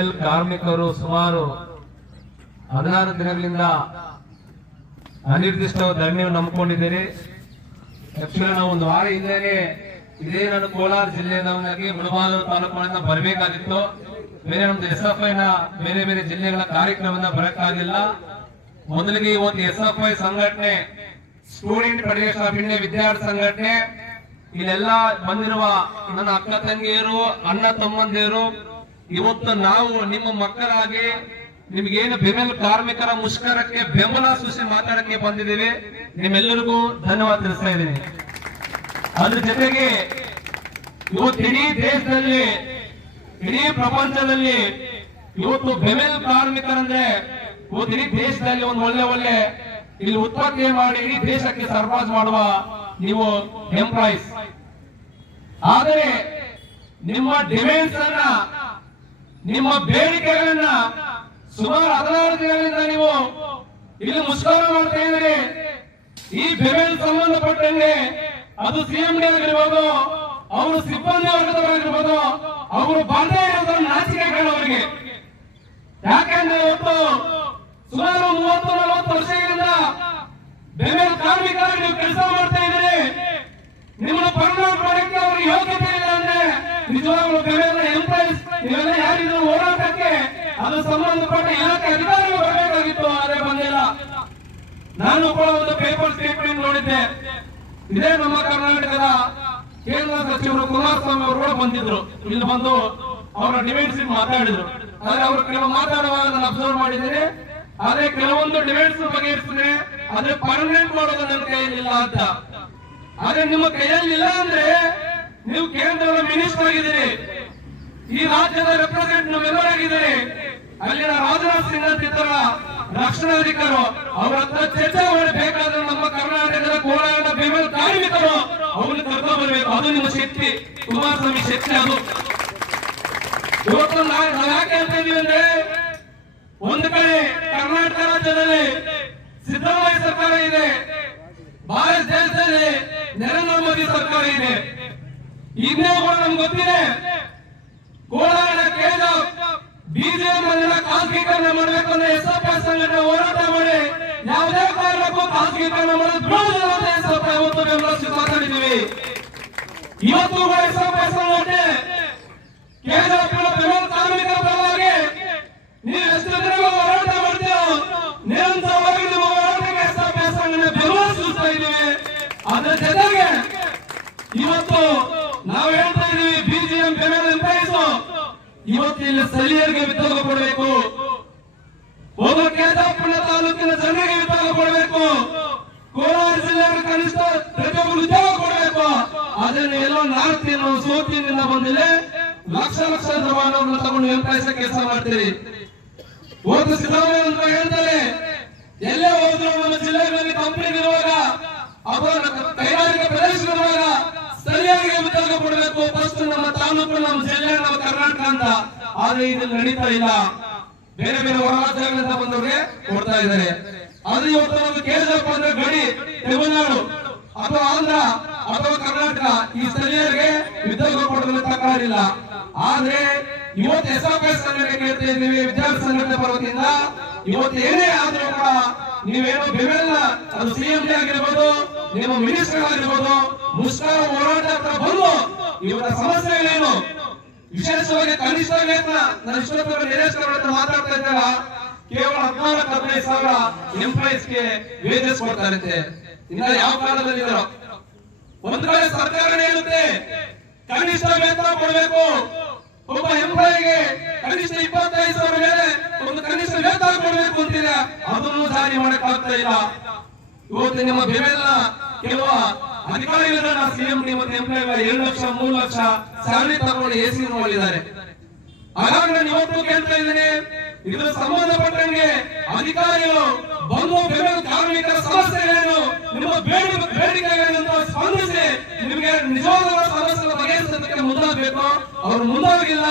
ಬೆಮೆಲ್ ಕಾರ್ಮಿಕರು ಸುಮಾರು 16 ದಿನಗಳಿಂದ ಅನಿರ್ದಿಷ್ಟ ಧರಣಿಯನ್ನು ನಂಬಿಕೊಂಡಿದ್ದೀರಿ. ಆಕ್ಚುಲಿ ನಾವು ಒಂದು ವಾರ ಹಿಂದೆನೆ ಇದೇ ನಾನು ಕೋಲಾರ ಜಿಲ್ಲೆಯವನಾಗಿ ಮುಳಬಾಗಿಲು ತಾಲೂಕಿನಿಂದ ಬರಬೇಕಾಗಿತ್ತು. ಬೇರೆ ನಮ್ದು SFI ನ ಬೇರೆ ಬೇರೆ ಜಿಲ್ಲೆಗಳ ಕಾರ್ಯಕ್ರಮದಿಂದ ಬರಕ್ಕಾಗಿಲ್ಲ. ಮೊದಲಿಗೆ ಇವತ್ತು SFI ಸಂಘಟನೆ, ಸ್ಟೂಡೆಂಟ್ ಫೆಡರೇಷನ್ ಆಫ್ ಇಂಡಿಯಾ ವಿದ್ಯಾರ್ಥಿ ಸಂಘಟನೆ, ಇಲ್ಲೆಲ್ಲ ಬಂದಿರುವ ನನ್ನ ಅಕ್ಕ ತಂಗಿಯರು, ಅಣ್ಣ ತಮ್ಮಂದಿರು, ಇವತ್ತು ನಾವು ನಿಮ್ಮ ಮಕ್ಕಳಾಗಿ ನಿಮ್ಗೇನು ಬೆಮೆಲ್ ಕಾರ್ಮಿಕರ ಮುಷ್ಕರಕ್ಕೆ ಬೆಂಬಲ ಸೂಚನೆ ಮಾತಾಡಕ್ಕೆ ಬಂದಿದ್ದೀವಿ. ನಿಮ್ಮೆಲ್ಲರಿಗೂ ಧನ್ಯವಾದ ತಿಳಿಸ್ತಾ ಇದ್ದೀನಿ. ಅದ್ರ ಜೊತೆಗೆ ಇವತ್ತು ಇಡೀ ದೇಶದಲ್ಲಿ, ಇಡೀ ಪ್ರಪಂಚದಲ್ಲಿ ಇವತ್ತು ಬೆಮೆಲ್ ಕಾರ್ಮಿಕರಂದ್ರೆ ಇವತ್ತು ಇಡೀ ದೇಶದಲ್ಲಿ ಒಂದು ಒಳ್ಳೆ ಇಲ್ಲಿ ಉತ್ಪತ್ತಿ ಮಾಡಿ ಇಡೀ ದೇಶಕ್ಕೆ ಸರಬರಾಜು ಮಾಡುವ ನೀವು ಎಂಪ್ಲಾಯೀಸ್. ಆದರೆ ನಿಮ್ಮ ಡಿಮ್ಯಾಂಡ್ಸ್ ಅನ್ನ, ನಿಮ್ಮ ಬೇಡಿಕೆಗಳನ್ನ ಸುಮಾರು 16 ದಿನಗಳಿಂದ ನೀವು ಇಲ್ಲಿ ಮುಷ್ಕರ ಮಾಡ್ತಾ ಇದ್ದೀರಿ. ಈ ಬೆಮೆಲ್ ಸಂಬಂಧಪಟ್ಟಂಗೆ ಅದು CMD ಆಗಿರ್ಬೋದು, ಅವರು ಸಿಬ್ಬಂದಿ ವರ್ಗದವರಾಗಿರ್ಬೋದು, ಅವರು ಬಾಧೆ ಇರೋದನ್ನು ನಾಚಿಕೆ ಕೇಳೋರಿಗೆ. ಯಾಕೆಂದ್ರೆ ಇವತ್ತು ಸುಮಾರು 30-40 ವರ್ಷಗಳಿಂದ ಬೆಮೆಲ್ ಕಾರ್ಮಿಕರಾಗಿ ನೀವು ಕೆಲಸ ಮಾಡ್ತಾ ಇದ್ದೀರಿ. ನಿಮ್ಮ ಪರ್ಮನೆಂಟ್ ಮಾಡಕ್ಕೆ ಅವ್ರಿಗೆ ಯೋಗ್ಯತೆ ಇಲ್ಲ ಅಂದ್ರೆ ನಿಜವಾಗ್ಲೂ ಬೆಮೆಲ್ ಎಂಪ್ಲಾಯೀಸ್ ನೀವೆಲ್ಲ ಯಾರಿದ್ರು ಹೋರಾಟಕ್ಕೆ ಅದು ಸಂಬಂಧಪಟ್ಟ ಇಲಾಖೆ ಅಧಿಕಾರಿಗಳು ಬರಬೇಕಾಗಿತ್ತು, ಆದರೆ ಬಂದಿಲ್ಲ. ನಾನು ಕೂಡ ಒಂದು ಪೇಪರ್ ಸ್ಟೇಟ್ಮೆಂಟ್ ನೋಡಿದ್ದೆ. ಇದೇ ನಮ್ಮ ಕರ್ನಾಟಕದ ಕೇಂದ್ರ ಸಚಿವರು ಕುಮಾರಸ್ವಾಮಿ ಅವರು ಕೂಡ ಬಂದಿದ್ರು. ಇಲ್ಲಿ ಬಂದು ಅವರ ಡಿಮ್ಯಾಂಡ್ಸ್ ಮಾತಾಡಿದ್ರು. ಆದ್ರೆ ಅವರು ಕೆಲವು ಮಾತಾಡುವಾಗ ನಾನು ಅಬ್ಸರ್ವ್ ಮಾಡಿದ್ದೇನೆ. ಆದ್ರೆ ಕೆಲವೊಂದು ಡಿಮ್ಯಾಂಡ್ಸ್ ಬಗೆಹರಿಸಿದ್ರೆ ಆದ್ರೆ ಪರ್ಮನೆಂಟ್ ಮಾಡೋದು ನನ್ನ ಕೈಯಲ್ಲಿಲ್ಲ ಅಂತ. ಆದ್ರೆ ನಿಮ್ಮ ಕೈಯಲ್ಲಿಲ್ಲ ಅಂದ್ರೆ ನೀವು ಕೇಂದ್ರದ ಮಿನಿಸ್ಟರ್ ಆಗಿದ್ದೀರಿ, ಈ ರಾಜ್ಯದ ರೆಪ್ರೆಸೆಂಟ್ ಮೆಂಬರ್ ಆಗಿದ್ದೀರಿ. ಅಲ್ಲಿನ ರಾಜನಾಥ್ ಸಿಂಗ್ ಅಂತಿದ್ದರ ರಕ್ಷಣಾಧಿಕಾರು ಅವರ ಹತ್ರ ಚರ್ಚೆ ಮಾಡಬೇಕಾದ್ರೆ ನಮ್ಮ ಕರ್ನಾಟಕದ ಕೋಲಾರದ ಬೆಮೆಲ್ ಕಾರ್ಮಿಕರು ಅವ್ರನ್ನ ಕರ್ಕೊಂಡು ಬರಬೇಕು. ಅದು ನಿಮ್ಮ ಶಕ್ತಿ, ಕುಮಾರಸ್ವಾಮಿ ಶಕ್ತಿ. ಅದು ಇವತ್ತು ನಾವು ಯಾಕೆ ಹೇಳ್ತಾ ಇದೀವಿ ಅಂದ್ರೆ, ಒಂದು ಕಡೆ ಕರ್ನಾಟಕ ರಾಜ್ಯದಲ್ಲಿ ಸಿದ್ದರಾಮಯ್ಯ ಸರ್ಕಾರ ಇದೆ, ಭಾರತ ದೇಶದಲ್ಲಿ ನರೇಂದ್ರ ಮೋದಿ ಸರ್ಕಾರ ಇದೆ. ಇನ್ನೂ ಕೂಡ ನಮ್ಗೆ ಗೊತ್ತಿದೆ, ಕೋಲಾರ ಕೇಂದ್ರ BJP ಖಾಸಗೀಕರಣ ಮಾಡಬೇಕು ಅಂದ್ರೆ SFI ಸಂಘಟನೆ ಹೋರಾಟ ಮಾಡಿ ಯಾವುದೇ ಕಾರಣಕ್ಕೂ ಖಾಸಗೀಕರಣ ಮಾಡೋದು ಬಿಡುವುದಿಲ್ಲ ಅಂತ SFI ಇವತ್ತು ಬೆಂಬಲಿಸಿ ಮಾತಾಡಿದ್ದೀವಿ. ಇವತ್ತು ಕೂಡ SFI ಸಂಘಟನೆ ಕೇಂದ್ರ ಬೆಮೆಲ್ ಕಾರ್ಮಿಕರ ಪರವಾಗಿ ನೀವು ಎಷ್ಟು ದಿನಗಳು ಹೋರಾಟ ಮಾಡ್ತೀರೋ ನಿರಂತರವಾಗಿ ನಿಮ್ಮ ಹೋರಾಟಕ್ಕೆ SFI ಸಂಘಟನೆ ಬೆಂಬಲ ಸೂಚಿಸ್ತಾ ಇದ್ದೀವಿ. ಅದರ ಜೊತೆಗೆ ಇವತ್ತು ನಾವು ಹೇಳ್ತಾ ಇದೀವಿ, BGM ಬೆಮೆಲ್ ಎಂಪ್ಲಾಯೀಸ್ ಇವತ್ತು ಇಲ್ಲಿ ಸ್ಥಳೀಯರಿಗೆ ಉದ್ಯೋಗ ಕೊಡಬೇಕು, ಹೋಗೋ ಕೇದಾಪುರ ತಾಲೂಕಿನ ಜನರಿಗೆ ಉದ್ಯೋಗ ಕೊಡಬೇಕು, ಕೋಲಾರ ಜಿಲ್ಲೆಯ ಕನಿಷ್ಠ ಪ್ರತಿಯೊಬ್ಬರು ಉದ್ಯೋಗ ಕೊಡಬೇಕು. ಅದನ್ನು ಎಲ್ಲೋ ನಾರ್ತಿನ ಸೋತಿನಿಂದ ಬಂದಿದೆ, ಲಕ್ಷ ಪ್ರಮಾಣವನ್ನು ತಗೊಂಡು ಎಂಪ್ಲಾಯೀಸ್ ಕೆಲಸ ಮಾಡ್ತೀರಿ. ಹೋದ ಸಿದ್ದರಾಮಯ್ಯ ಅಂತ ಹೇಳ್ತಾರೆ, ಎಲ್ಲೇ ಹೋದ್ರು ನಮ್ಮ ಜಿಲ್ಲೆಗಳಲ್ಲಿ ಕಂಪನಿ ಇರುವಾಗ ಅಥವಾ ಕೈಗಾರಿಕೆ ಪ್ರದೇಶವಿರುವಾಗ ಸ್ಥಳೀಯರಿಗೆ ಉದ್ಯೋಗ ಕೊಡಬೇಕು, ಫಸ್ಟ್ ನಮ್ಮ ತಾಲೂಕು, ನಮ್ಮ ಜಿಲ್ಲೆ, ನಮ್ಮ ಕರ್ನಾಟಕ ಅಂತ. ಆದ್ರೆ ಇದು ನಡೀತಾ ಇಲ್ಲ. ಬೇರೆ ಬೇರೆ ಹೊರ ರಾಜ್ಯಗಳಿಂದ ಬಂದವರಿಗೆ ಕೊಡ್ತಾ ಇದ್ದಾರೆ. ಅದು ಇವತ್ತು ನಮ್ಗೆ ಕೇಳಬೇಕು ಅಂದ್ರೆ ಗಡಿ ತಮಿಳುನಾಡು ಅಥವಾ ಆಂಧ್ರ ಅಥವಾ ಕರ್ನಾಟಕ ಈ ಸ್ಥಳೀಯರಿಗೆ ಉದ್ಯೋಗ ಕೊಡೋದ್ರಲ್ಲಿ ತಕರಾರಿಲ್ಲ. ಆದ್ರೆ ಇವತ್ತು SFI ಸಂಘಟನೆ ಕೇಳ್ತಾ ಇದ್ದೀವಿ, ವಿದ್ಯಾರ್ಥಿ ಸಂಘಟನೆ ಪರವತಿಯಿಂದ ಇವತ್ತು ಏನೇ ಆದ್ರೂ ಕೂಡ ನೀವೇನೋ ಬೆಮೆಲ್ ಅದು CMD ಆಗಿರ್ಬೋದು, ನಿಮ್ಮ ಮಿನಿಸ್ಟರ್ ಆಗಿರ್ಬೋದು, ಮುಷ್ಕರ ಹೋರಾಟ ಹತ್ರ ಬಂದು ಇವರ ಸಮಸ್ಯೆಗಳೇನು, ವಿಶೇಷವಾಗಿ ಕನಿಷ್ಠ ವೇತನ, ನಾನು ಇಷ್ಟೊತ್ತವರೆಗೆ ನಿರೇಶ್ವರ ಹತ್ರ ಮಾತಾಡ್ತಾ ಇದ್ದಾರ, ಕೇವಲ 14-15 ಸಾವಿರ ಎಂಪ್ಲಾಯೀಸ್ಗೆ ವೇಜಸ್ ಕೊಡ್ತಾರಂತೆ. ಇನ್ನ ಯಾವ ಕಾಲದಲ್ಲಿ ಇದ್ದಾರೋ. ಒಂದ್ ಕಡೆ ಸರ್ಕಾರ ಹೇಳುತ್ತೆ ಕನಿಷ್ಠ ವೇತನ ಕೊಡಬೇಕು, ಒಬ್ಬ ಎಂಪ್ಲಾಯಿಗೆ ಕನಿಷ್ಠ 25 ಸಾವಿರ ಮೇಲೆ ಒಂದು ಕನಿಷ್ಠ ವೇತನ ಕೊಡಬೇಕು ಅಂತಿದೆ, ಅದನ್ನು ಜಾರಿ ಮಾಡಕ್ ಆಗ್ತಾ ಇಲ್ಲ. ಇವತ್ತು ನಿಮ್ಮ ಬೆಮೆಲ್ ಕೆಲವು ಅಧಿಕಾರಿಗಳನ್ನ CMD ಮತ್ತು ಎಂಪ್ಲಾಯಿ 2 ಲಕ್ಷ 3 ಲಕ್ಷ ಸ್ಯಾಲರಿ ತಗೊಂಡು AC ಮಾಡಿದ್ದಾರೆ. ಹಾಗಾಗಿ ನಾನು ಇವತ್ತು ಕೇಳ್ತಾ ಇದ್ದೀನಿ, ಇದರ ಸಂಬಂಧಪಟ್ಟಂಗೆ ಅಧಿಕಾರಿಗಳು ಬಂದು ಬೆಮೆಲ್ ಕಾರ್ಮಿಕರ ಸಮಸ್ಯೆಗಳನ್ನು, ನಿಮ್ಮ ಬೇಡಿಕೆಗಳನ್ನು ಸ್ಪಂದಿಸಿ ನಿಮಗೆ ನಿಜವಾದ ಸಮಸ್ಯೆ ಬಗೆಹರಿಸೋದಕ್ಕೆ ಮುಂದಾಗಬೇಕು. ಅವರು ಮುಂದಾಗಿಲ್ಲ.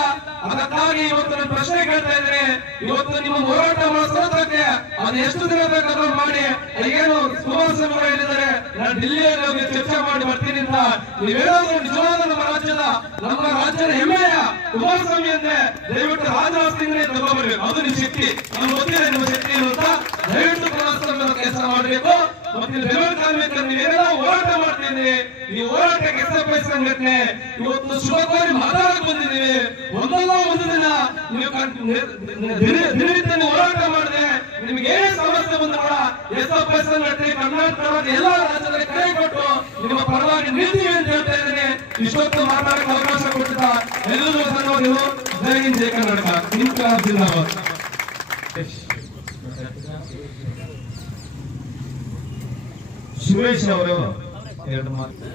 ಅದಕ್ಕಾಗಿ ಇವತ್ತು ನಾನು ಪ್ರಶ್ನೆ ಕೇಳ್ತಾ ಇದ್ದೇನೆ, ಇವತ್ತು ನಿಮ್ಮ ಹೋರಾಟ ಮಾಡೋದಕ್ಕೆ ಅದು ಎಷ್ಟು ದಿನ ಬೇಕಾದ್ರೂ ಮಾಡಿ. ಈಗೇನು ಕುಮಾರಸ್ವಾಮಿ ಅವರು ಹೇಳಿದ್ದಾರೆ, ನಾನು ಡೆಲ್ಲಿಯಲ್ಲಿ ಹೋಗಿ ಚರ್ಚೆ ಮಾಡಿ ಬರ್ತೀನಿ ಅಂತ. ನೀವೇನಾದ್ರೂ ನಿಜವಾದ ನಮ್ಮ ರಾಜ್ಯದ ಹೆಮ್ಮೆಯ ಕುಮಾರಸ್ವಾಮಿ ಅಂದ್ರೆ ದಯವಿಟ್ಟು ರಾಜನಾಥ್ ಸಿಂಗ್ನೇ ತಗೊಂಡ್ಬರ್ಬೇಕು. ಅದು ನಿಮ್ಮ ಶಕ್ತಿ, ನಮ್ಗೆ ಗೊತ್ತಿದೆ ನಿಮ್ಮ ಶಕ್ತಿ ಏನು ಅಂತ. ದಯವಿಟ್ಟು ಕುಮಾರಸ್ವಾಮಿ ಕೆಲಸ ಮಾಡಬೇಕು. ಮತ್ತೆ ಬೆಂಗಳೂರು ಕಾರ್ಮಿಕರು ನೀವೆಲ್ಲ ಹೋರಾಟ ಮಾಡ್ತಿದ್ರಿ, ಈ ಹೋರಾಟಕ್ಕೆ ಎಸ್ಎಫ್ಐ ಸಂಘಟನೆ ಇವತ್ತು ಶುಭ ಕೋರಿ ಮಾತಾಡಕ್ ಬಂದಿದ್ದೀವಿ. ಒಂದಲ್ಲ ಒಂದು ದಿನ ನೀವು ದಿನನಿತ್ಯ ಹೋರಾಟ ಮಾಡಿದ್ರೆ ನಿಮ್ಗೆ ಏನೇ ಸಮಸ್ಯೆ ಬಂದ್ರು ಕೂಡ ಎಸ್ಎಫ್ಐ ಸಂಘಟನೆ ಕರ್ನಾಟಕದ ಎಲ್ಲಾ ರಾಜ್ಯದಲ್ಲಿ ಕೈ ಕೊಟ್ಟು ನಿಮ್ಮ ಪರವಾಗಿ ನಿಲ್ತೀವಿ ಅಂತ ಹೇಳ್ತಾ ಇದ್ದೀನಿ. ಇಷ್ಟೊತ್ತು ಮಾತಾಡಕ್ಕೆ ಅವಕಾಶ ಕೊಟ್ಟಿದ್ದ ಎಲ್ಲರೂ ಧನ್ಯವಾದಗಳು. ಜೈ ಹಿಂದ್ ಜೈ ಕರ್ನಾಟಕ. ನಿಮ್ಮ ಜಿಂದಾಬಾದ್. ಸುರೇಶ್ ಅವರು ಎರಡು ಮಾತು.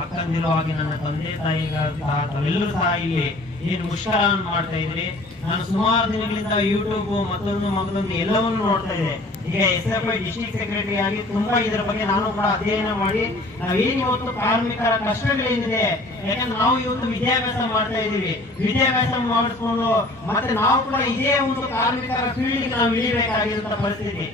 ಅಕ್ಕಂದಿರುವಾಗಿ ನನ್ನ ತಂದೆ ತಾಯಿಗಳಲ್ಲೂ ಸಹ ಇಲ್ಲಿ ಏನು ಮುಷ್ಕರವನ್ನು ಮಾಡ್ತಾ ಇದ್ರಿ. ನಾನು ಸುಮಾರು ದಿನಗಳಿಂದ ಯೂಟ್ಯೂಬ್ ಮತ್ತೊಂದು ಎಲ್ಲವನ್ನು ನೋಡ್ತಾ ಇದ್ದೆ. ಈಗ SFI ಡಿಸ್ಟ್ರಿಕ್ಟ್ ಸೆಕ್ರೆಟರಿ ಆಗಿ ತುಂಬಾ ಇದರ ಬಗ್ಗೆ ನಾನು ಕೂಡ ಅಧ್ಯಯನ ಮಾಡಿ ನಾವೇನು ಇವತ್ತು ಕಾರ್ಮಿಕರ ಕಷ್ಟಗಳೇನಿದೆ, ಯಾಕಂದ್ರೆ ನಾವು ಇವತ್ತು ವಿದ್ಯಾಭ್ಯಾಸ ಮಾಡ್ತಾ ಇದೀವಿ, ವಿದ್ಯಾಭ್ಯಾಸ ಮಾಡಿಸ್ಕೊಂಡು ಮತ್ತೆ ನಾವು ಕೂಡ ಇದೇ ಒಂದು ಕಾರ್ಮಿಕರ ಫೀಲ್ಡ್ ನಾವು ಇಳಿಬೇಕಾಗಿರುವಂತ ಪರಿಸ್ಥಿತಿ.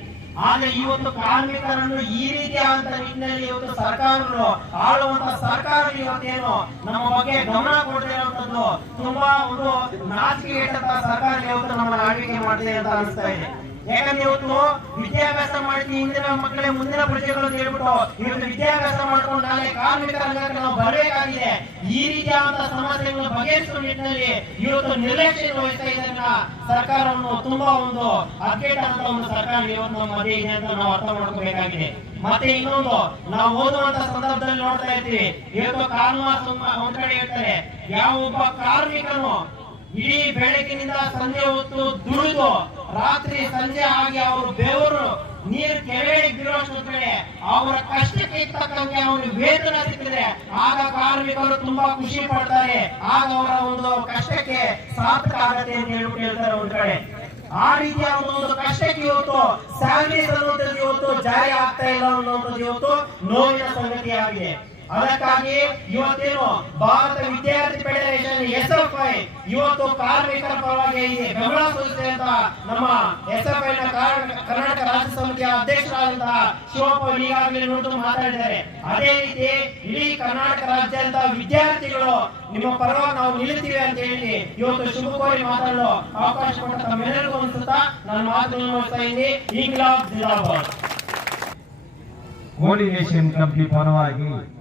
ಆದ್ರೆ ಇವತ್ತು ಕಾರ್ಮಿಕರನ್ನು ಈ ರೀತಿಯಾದಂತ ನಿಟ್ಟಿನಲ್ಲಿ ಇವತ್ತು ಸರ್ಕಾರಗಳು ಆಳುವಂತ ಸರ್ಕಾರ ಇವತ್ತೇನು ನಮ್ಮ ಬಗ್ಗೆ ಗಮನ ಕೊಡದೇ ಇರುವಂತದ್ದು ತುಂಬಾ ಒಂದು ನಾಚಿಕೆಗೆಟ್ಟಂತ ಸರ್ಕಾರ ಇವತ್ತು ನಮ್ಮ ಆಳ್ವಿಕೆ ಮಾಡಿದೆ ಅಂತ ಅನಿಸ್ತಾ ಇದೆ. ಯಾಕಂದ್ರೆ ಇವತ್ತು ವಿದ್ಯಾಭ್ಯಾಸ ಮಾಡಿ ಇಂದಿನ ಮಕ್ಕಳೇ ಮುಂದಿನ ಪ್ರಜೆಗಳು ಅಂತ ಹೇಳ್ಬಿಟ್ಟು ಇವತ್ತು ವಿದ್ಯಾಭ್ಯಾಸ ಮಾಡ್ಕೊಂಡು ನಾಳೆ ಕಾರ್ಮಿಕರ ರಂಗಕ್ಕೆ ನಾವು ಬರಬೇಕಾಗಿದೆ. ಈ ರೀತಿಯಾದಂತಹ ಸಮಸ್ಯೆಗಳನ್ನು ಬಗೆಹರಿಸುವ ನಿಟ್ಟಿನಲ್ಲಿ ಇವತ್ತು ನಿರ್ಲಕ್ಷ್ಯ ವಹಿಸ್ತಾ ಇದನ್ನ ಸರ್ಕಾರವನ್ನು ತುಂಬಾ ಒಂದು ಅಪ್ಡೇಟ್ ಅಂತ ಒಂದು ಸರ್ಕಾರ ಇವತ್ತು ನಮ್ಮ ಮಧ್ಯೆ ಇದೆ ಅಂತ ನಾವು ಅರ್ಥ ಮಾಡ್ಕೋಬೇಕಾಗಿದೆ. ಮತ್ತೆ ಇನ್ನೊಂದು ನಾವು ಓದುವಂತ ಸಂದರ್ಭದಲ್ಲಿ ನೋಡ್ತಾ ಇರ್ತೀವಿ, ಇವತ್ತು ಕಾನೂನು ಒಂದ್ ಕಡೆ ಹೇಳ್ತಾರೆ, ಯಾವ ಒಬ್ಬ ಕಾರ್ಮಿಕನು ಇಡೀ ಬೆಳಗಿನಿಂದ ಸಂಜೆ ಹೊತ್ತು ದುಡಿದು ರಾತ್ರಿ ಸಂಜೆ ಆಗಿ ಅವರು ಬೆವರು ನೀರು ಕೆಳಗೆ ಬಿರುವಷ್ಟೊತ್ತಿಗೆ ಅವರ ಕಷ್ಟಕ್ಕೆ ತಕ್ಕಂತೆ ಅವರಿಗೆ ವೇತನ ಸಿಕ್ಕಿದ್ರೆ ಆಗ ಕಾರ್ಮಿಕರು ತುಂಬಾ ಖುಷಿ ಪಡ್ತಾರೆ, ಆಗ ಅವರ ಒಂದು ಕಷ್ಟಕ್ಕೆ ಸಾರ್ಥಕ ಆಗತ್ತೆ ಅಂತ ಹೇಳ್ತಾರೆ ಒಂದ್ ಕಡೆ. ಆ ರೀತಿಯ ಒಂದು ಕಷ್ಟಕ್ಕೆ ಇವತ್ತು ಸ್ಯಾಲರೀಸ್ ಅನ್ನುವಂಥದ್ದು ಇವತ್ತು ಜಾರಿ ಆಗ್ತಾ ಇಲ್ಲ ಅನ್ನುವಂಥದ್ದು ಇವತ್ತು ನೋವಿನ ಸಂಗತಿ ಆಗಿದೆ. ಅದಕ್ಕಾಗಿ ಇವತ್ತೇನು ಭಾರತ ವಿದ್ಯಾರ್ಥಿ ಫೆಡರೇಷನ್ SFI ಇವತ್ತು ಕಾರ್ಮಿಕರ ಪರವಾಗಿ ಇದೆ ಬೆಂಬಲ ಸೂಚಿಸಿದೆ ಅಂತ ನಮ್ಮ SFI ನ ಕರ್ನಾಟಕ ರಾಜ್ಯ ಸಮಿತಿಯ ಅಧ್ಯಕ್ಷರಾದಂತಹ ಶಿವಪ್ಪ ಈಗಾಗಲೇ ನೋಡು ಮಾತಾಡಿದ್ದಾರೆ. ಅದೇ ರೀತಿ ಇಡೀ ಕರ್ನಾಟಕ ರಾಜ್ಯದ ವಿದ್ಯಾರ್ಥಿಗಳು ನಿಮ್ಮ ಪರವಾಗಿ ನಾವು ನಿಲ್ತೀವಿ ಅಂತ ಹೇಳಿ ಇವತ್ತು ಶುಭ ಕೋರಿ ಮಾತಾಡಲು ಅವಕಾಶ ಕೊಟ್ಟ ತಮ್ಮೆಲ್ಲರಿಗೂ ಅನಿಸುತ್ತಾ ನಾನು ಮಾತನ್ನು ನೋಡ್ತಾ ಇದ್ದೀನಿ. ಇನ್ಕ್ಲಾಬ್ ಜಿಂದಾಬಾದ್. ಕೋಆರ್ಡಿನೇಷನ್ ಕಂಪನಿ ಪರವಾಗಿ ಧನ್ಯವಾದ.